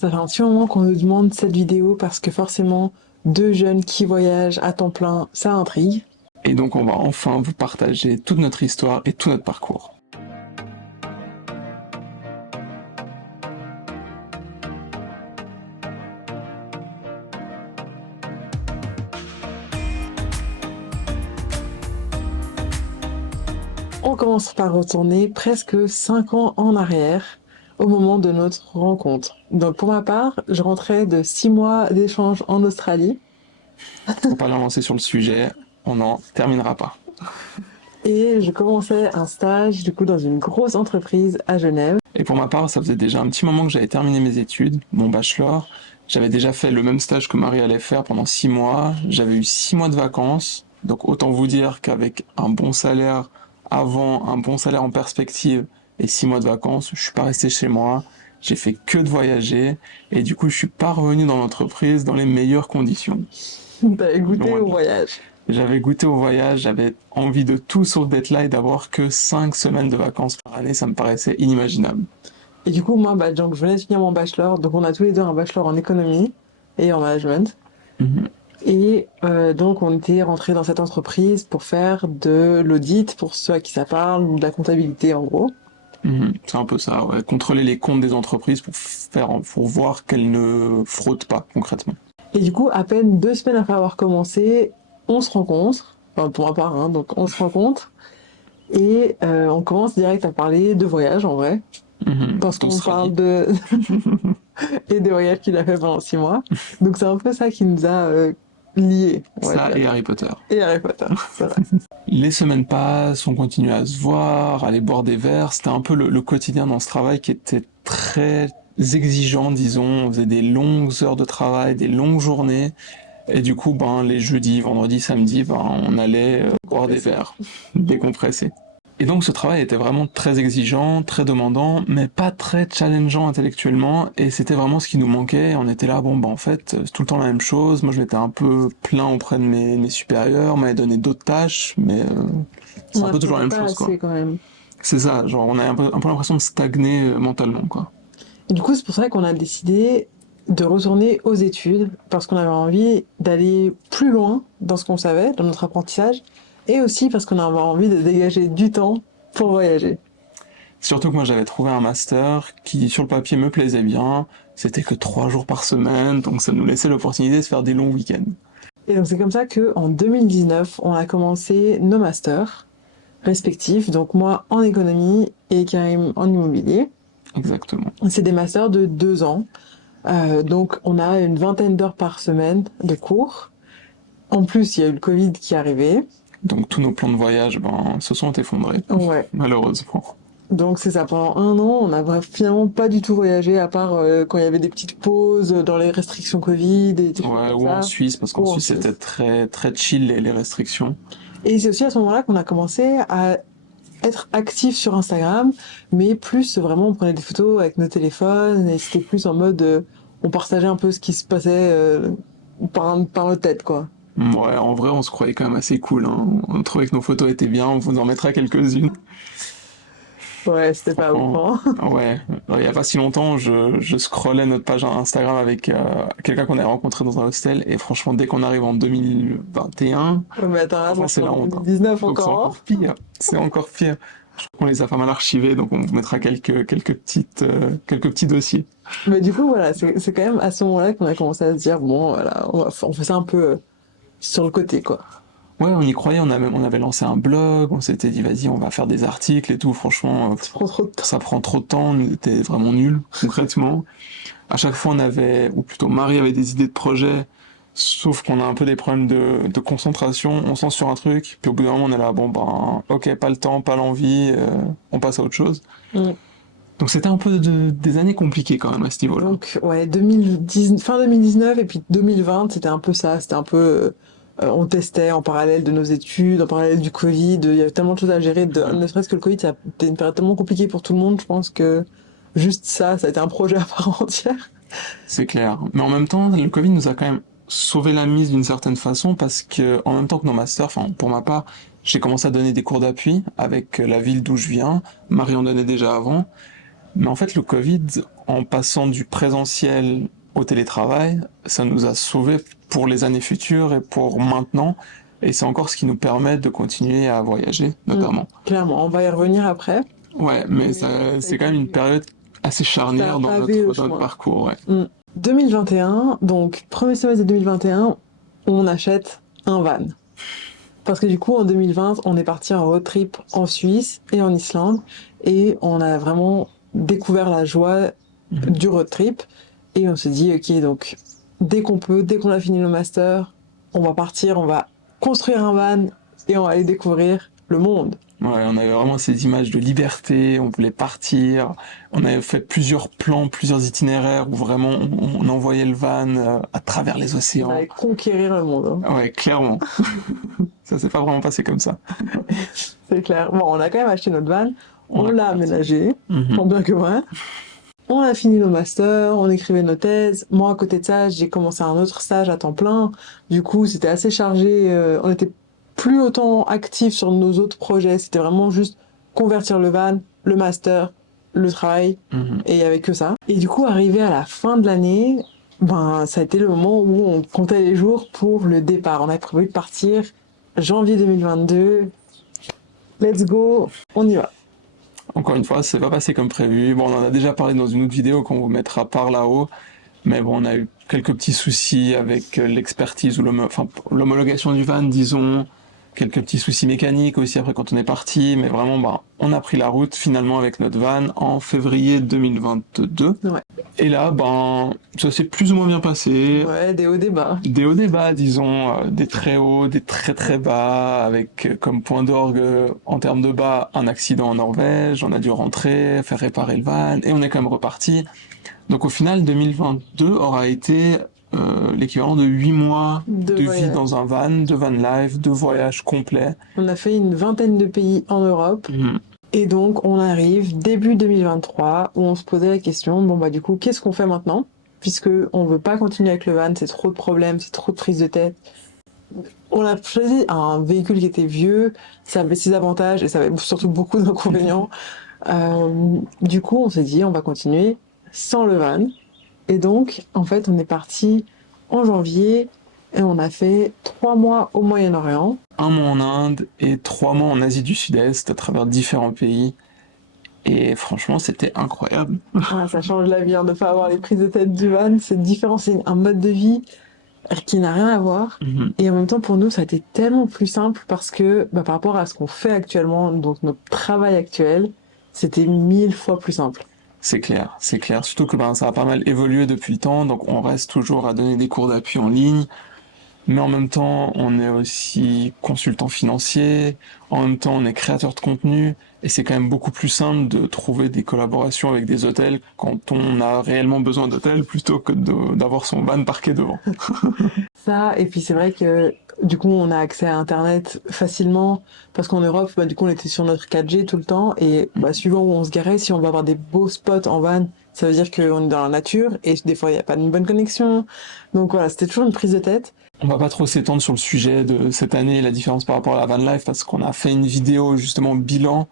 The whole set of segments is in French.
Ça fait un petit moment qu'on nous demande cette vidéo parce que forcément, deux jeunes qui voyagent à temps plein, ça intrigue. Et donc on va enfin vous partager toute notre histoire et tout notre parcours. On commence par retourner presque 5 ans en arrière au moment de notre rencontre. Donc pour ma part, je rentrais de 6 mois d'échange en Australie Faut pas l'avancer sur le sujet, on n'en terminera pas. et je commençais un stage du coup dans une grosse entreprise à Genève. Et pour ma part, ça faisait déjà un petit moment que j'avais terminé mes études, mon bachelor. J'avais déjà fait le même stage que Marie allait faire pendant 6 mois. J'avais eu 6 mois de vacances. Donc autant vous dire qu'avec un bon salaire avant, un bon salaire en perspective et 6 mois de vacances, je suis pas resté chez moi. J'ai fait que de voyager. Et du coup, je suis pas revenu dans l'entreprise dans les meilleures conditions. T'avais goûté Loin au de là. voyage. J'avais goûté au voyage, j'avais envie de tout sauf d'être là et d'avoir que 5 semaines de vacances par année, ça me paraissait inimaginable. Et du coup, moi, donc, je venais de finir mon bachelor, donc on a tous les deux un bachelor en économie et en management. Mhm. Et donc, on était rentrés dans cette entreprise pour faire de l'audit, pour ceux à qui ça parle, ou de la comptabilité en gros. C'est un peu ça, ouais. Contrôler les comptes des entreprises pour voir qu'elles ne fraudent pas concrètement. Et du coup, à peine 2 semaines après avoir commencé, on se rencontre, enfin pour ma part, hein, donc on se rencontre, et on commence direct à parler de voyage en vrai, parce qu'on parle D'Australie. de et des voyages qu'il a fait pendant 6 mois. Donc c'est un peu ça qui nous a liés, on va Ça dire. et Harry Potter. Et Harry Potter, c'est vrai. Les semaines passent, on continue à se voir, à aller boire des verres. C'était un peu le quotidien dans ce travail qui était très exigeant, disons. On faisait des longues heures de travail, des longues journées. Et du coup, les jeudis, vendredis, samedis, on allait boire des verres, décompresser. Et donc ce travail était vraiment très exigeant, très demandant, mais pas très challengeant intellectuellement, et c'était vraiment ce qui nous manquait. On était là, en fait, c'est tout le temps la même chose. Moi, je m'étais un peu plaint auprès de mes supérieurs, on m'avait donné d'autres tâches, mais c'est un On peu toujours la même pas chose, quoi. assez quand même. C'est ça, genre on a un peu l'impression de stagner mentalement, quoi. Et du coup, c'est pour ça qu'on a décidé de retourner aux études, parce qu'on avait envie d'aller plus loin dans ce qu'on savait, dans notre apprentissage, et aussi parce qu'on avait envie de dégager du temps pour voyager. Surtout que moi j'avais trouvé un master qui sur le papier me plaisait bien, c'était que 3 jours par semaine, donc ça nous laissait l'opportunité de faire des longs week-ends. Et donc c'est comme ça qu'en 2019, on a commencé nos masters respectifs, donc moi en économie et Karim en immobilier. Exactement. C'est des masters de 2 ans. Donc on a une vingtaine d'heures par semaine de cours. En plus, il y a eu le Covid qui est arrivé. Donc tous nos plans de voyage se sont effondrés, Ouais. malheureusement. Donc c'est ça, pendant 1 an, on n'a finalement pas du tout voyagé, à part quand il y avait des petites pauses dans les restrictions Covid et des trucs Ouais, comme ou en ça. Suisse, parce qu'en Ou en Suisse Suisse. c'était très, très chill les restrictions. Et c'est aussi à ce moment-là qu'on a commencé à être actif sur Instagram, mais plus vraiment on prenait des photos avec nos téléphones et c'était plus en mode on partageait un peu ce qui se passait par notre tête quoi. Ouais, en vrai on se croyait quand même assez cool, hein. On trouvait que nos photos étaient bien, on vous en mettra quelques-unes. Ouais, c'était pas ouf, Franchement, hein. ouais. Il y a pas si longtemps, je scrollais notre page Instagram avec quelqu'un qu'on avait rencontré dans un hostel, et franchement, dès qu'on arrive en 2021, Ouais, mais attends, là, franchement, c'est c'est la en honte, hein. 2019 Donc c'est encore, hein. encore pire. C'est encore pire. Je crois qu'on les a pas mal archivés, donc on vous mettra quelques petits dossiers. Mais du coup, voilà, c'est quand même à ce moment-là qu'on a commencé à se dire, bon, voilà, on fait ça un peu sur le côté, quoi. Ouais, on y croyait, on avait lancé un blog, on s'était dit, vas-y, on va faire des articles et tout. Franchement, Ça prend trop de temps. ça prend trop de temps, on était vraiment nuls, concrètement. À chaque fois, ou plutôt Marie avait des idées de projet, sauf qu'on a un peu des problèmes de concentration, on se lance sur un truc, puis au bout d'un moment, on est là, ok, pas le temps, pas l'envie, on passe à autre chose. Mm. Donc c'était un peu des années compliquées quand même à ce niveau-là. Donc, ouais, 2010, fin 2019 et puis 2020, c'était un peu ça. C'était un peu. On testait en parallèle de nos études, en parallèle du Covid. Il y avait tellement de choses à gérer. Ne serait-ce que le Covid, ça a été une période tellement compliquée pour tout le monde. Je pense que juste ça a été un projet à part entière. C'est clair. Mais en même temps, le Covid nous a quand même sauvé la mise d'une certaine façon parce que en même temps que nos masters, enfin pour ma part, j'ai commencé à donner des cours d'appui avec la ville d'où je viens. Marie en donnait déjà avant. Mais en fait, le Covid, en passant du présentiel au télétravail, ça nous a sauvés pour les années futures et pour maintenant. Et c'est encore ce qui nous permet de continuer à voyager, notamment. Clairement, on va y revenir après. Ouais, mais c'est quand même une période assez charnière dans notre parcours. Ouais. 2021, donc premier semestre de 2021, on achète un van. Parce que du coup, en 2020, on est parti en road trip en Suisse et en Islande. Et on a vraiment découvert la joie du road trip. Et on se dit, ok, donc dès qu'on peut, dès qu'on a fini le master, on va partir, on va construire un van et on va aller découvrir le monde. Ouais, on avait vraiment ces images de liberté, on voulait partir, on avait fait plusieurs plans, plusieurs itinéraires où vraiment on envoyait le van à travers les océans. On allait conquérir le monde. Hein. Ouais, clairement. Ça s'est pas vraiment passé comme ça. C'est clair. Bon, on a quand même acheté notre van, on l'a aménagé, tant bien que mal. On a fini nos masters, on écrivait nos thèses. Moi, à côté de ça, j'ai commencé un autre stage à temps plein. Du coup, c'était assez chargé. On était plus autant actifs sur nos autres projets. C'était vraiment juste convertir le van, le master, le travail. Et il n'y avait que ça. Et du coup, arrivé à la fin de l'année, ça a été le moment où on comptait les jours pour le départ. On avait prévu de partir janvier 2022. Let's go, on y va. Encore une fois, c'est pas passé comme prévu. Bon, on en a déjà parlé dans une autre vidéo qu'on vous mettra par là-haut. Mais bon, on a eu quelques petits soucis avec l'expertise ou l'homologation du van, disons. Quelques petits soucis mécaniques aussi après quand on est parti. Mais vraiment, on a pris la route finalement avec notre van en février 2022. Ouais. Et là, ça s'est plus ou moins bien passé. Ouais, des hauts, des bas. Des hauts, des bas, disons. Des très hauts, des très très bas. Avec comme point d'orgue, en termes de bas, un accident en Norvège. On a dû rentrer, faire réparer le van. Et on est quand même reparti. Donc au final, 2022 aura été l'équivalent de 8 mois de vie dans un van, de van life, de voyage complet. On a fait une 20aine de pays en Europe. Et donc, on arrive début 2023 où on se posait la question, du coup, qu'est-ce qu'on fait maintenant? Puisque on veut pas continuer avec le van, c'est trop de problèmes, c'est trop de prise de tête. On a choisi un véhicule qui était vieux, ça avait ses avantages et ça avait surtout beaucoup d'inconvénients. Du coup, on s'est dit, on va continuer sans le van. Et donc, en fait, on est parti en janvier et on a fait 3 mois au Moyen-Orient. 1 mois en Inde et 3 mois en Asie du Sud-Est à travers différents pays. Et franchement, c'était incroyable. Ça change la vie, de ne pas avoir les prises de tête du van. C'est différent, c'est un mode de vie qui n'a rien à voir. Et en même temps, pour nous, ça a été tellement plus simple parce que par rapport à ce qu'on fait actuellement, donc notre travail actuel, c'était 1000 fois plus simple. C'est clair. Surtout que ça a pas mal évolué depuis le temps, donc on reste toujours à donner des cours d'appui en ligne. Mais en même temps, on est aussi consultant financier, en même temps, on est créateur de contenu, et c'est quand même beaucoup plus simple de trouver des collaborations avec des hôtels quand on a réellement besoin d'hôtels plutôt que d'avoir son van parqué devant. Ça, et puis c'est vrai que du coup, on a accès à Internet facilement, parce qu'en Europe, du coup, on était sur notre 4G tout le temps, et suivant où on se garait, si on va avoir des beaux spots en van, ça veut dire qu'on est dans la nature, et des fois, il n'y a pas une bonne connexion. Donc voilà, c'était toujours une prise de tête. On va pas trop s'étendre sur le sujet de cette année, la différence par rapport à la van life, parce qu'on a fait une vidéo justement bilan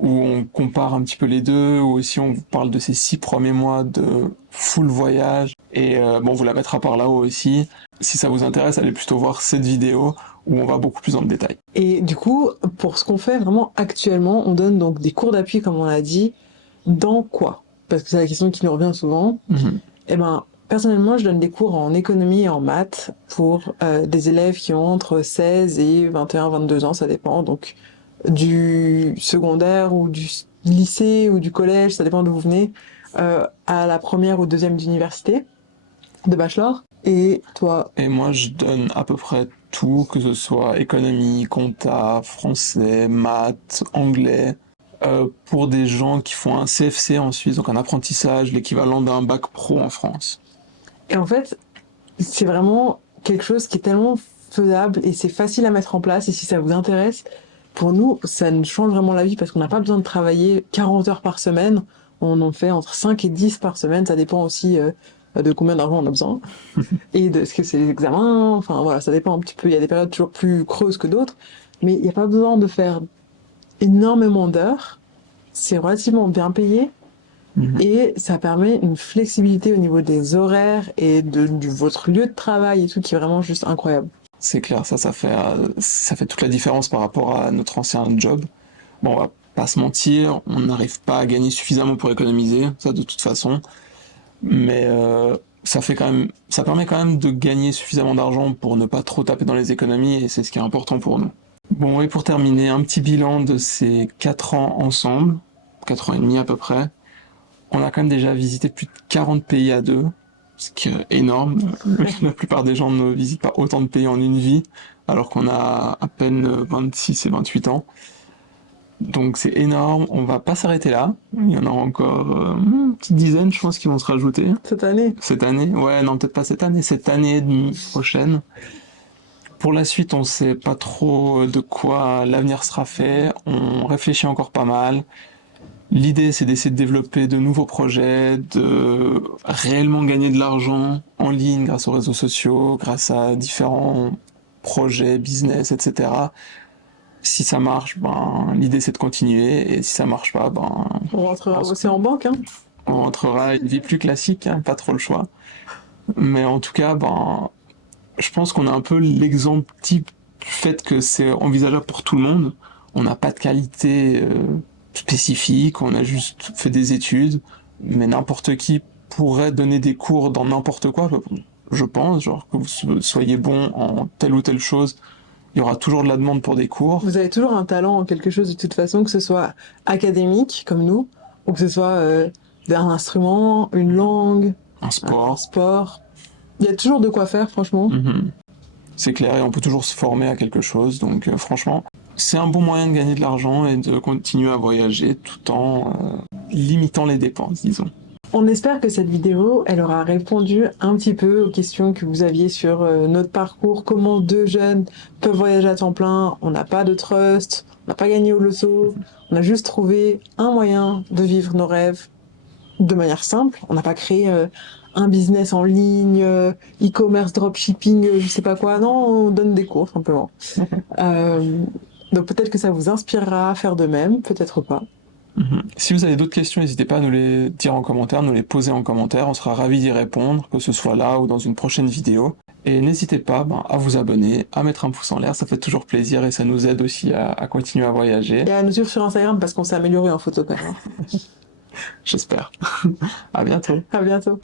où on compare un petit peu les deux, où aussi on vous parle de ces 6 premiers mois de full voyage. Et on vous la mettra par là-haut aussi. Si ça vous intéresse, allez plutôt voir cette vidéo où on va beaucoup plus dans le détail. Et du coup, pour ce qu'on fait vraiment actuellement, on donne donc des cours d'appui, comme on l'a dit, dans quoi? Parce que c'est la question qui nous revient souvent. Personnellement, je donne des cours en économie et en maths pour des élèves qui ont entre 16 et 21, 22 ans, ça dépend. Donc, du secondaire ou du lycée ou du collège, ça dépend d'où vous venez, à la première ou deuxième d'université, de bachelor. Et toi? Et moi, je donne à peu près tout, que ce soit économie, compta, français, maths, anglais, pour des gens qui font un CFC en Suisse, donc un apprentissage, l'équivalent d'un bac pro en France. Et en fait, c'est vraiment quelque chose qui est tellement faisable et c'est facile à mettre en place. Et si ça vous intéresse, pour nous, ça nous change vraiment la vie parce qu'on n'a pas besoin de travailler 40 heures par semaine. On en fait entre 5 et 10 par semaine. Ça dépend aussi de combien d'argent on a besoin et de ce que c'est les examens. Enfin voilà, ça dépend un petit peu. Il y a des périodes toujours plus creuses que d'autres. Mais il n'y a pas besoin de faire énormément d'heures. C'est relativement bien payé. Et ça permet une flexibilité au niveau des horaires et de votre lieu de travail et tout qui est vraiment juste incroyable. C'est clair, ça fait toute la différence par rapport à notre ancien job. Bon, on va pas se mentir, on n'arrive pas à gagner suffisamment pour économiser, ça de toute façon. Mais ça permet quand même de gagner suffisamment d'argent pour ne pas trop taper dans les économies et c'est ce qui est important pour nous. Bon, et pour terminer, un petit bilan de ces 4 ans ensemble, 4 ans et demi à peu près. On a quand même déjà visité plus de 40 pays à deux, ce qui est énorme. La plupart des gens ne visitent pas autant de pays en une vie, alors qu'on a à peine 26 et 28 ans. Donc c'est énorme, on va pas s'arrêter là. Il y en aura encore une petite dizaine, je pense, qui vont se rajouter. Cette année? Cette année? Ouais, non, peut-être pas cette année et demie prochaine. Pour la suite, on sait pas trop de quoi l'avenir sera fait. On réfléchit encore pas mal. L'idée, c'est d'essayer de développer de nouveaux projets, de réellement gagner de l'argent en ligne grâce aux réseaux sociaux, grâce à différents projets, business, etc. Si ça marche, ben, l'idée c'est de continuer, et si ça marche pas, ben, On rentrera aussi en banque, hein. on rentrera à une vie plus classique, hein, pas trop le choix. Mais en tout cas, ben, je pense qu'on a un peu l'exemple type du fait que c'est envisageable pour tout le monde. On n'a pas de qualité spécifique, on a juste fait des études, mais n'importe qui pourrait donner des cours dans n'importe quoi, je pense, genre que vous soyez bon en telle ou telle chose, il y aura toujours de la demande pour des cours. Vous avez toujours un talent en quelque chose de toute façon, que ce soit académique comme nous, ou que ce soit un instrument, une langue, Un sport. un sport. Il y a toujours de quoi faire, franchement. Mhm. C'est clair, et on peut toujours se former à quelque chose, donc franchement, c'est un bon moyen de gagner de l'argent et de continuer à voyager tout en limitant les dépenses, disons. On espère que cette vidéo, elle aura répondu un petit peu aux questions que vous aviez sur notre parcours, comment deux jeunes peuvent voyager à temps plein. On n'a pas de trust, on n'a pas gagné au loto, on a juste trouvé un moyen de vivre nos rêves de manière simple. On n'a pas créé un business en ligne, e-commerce, dropshipping, je sais pas quoi. Non, on donne des cours simplement. Donc peut-être que ça vous inspirera à faire de même, peut-être pas. Si vous avez d'autres questions, n'hésitez pas à nous les dire en commentaire, nous les poser en commentaire, on sera ravis d'y répondre, que ce soit là ou dans une prochaine vidéo. Et n'hésitez pas à vous abonner, à mettre un pouce en l'air, ça fait toujours plaisir et ça nous aide aussi à continuer à voyager. Et à nous suivre sur Instagram parce qu'on s'est amélioré en photo quand même. J'espère. À bientôt. À bientôt.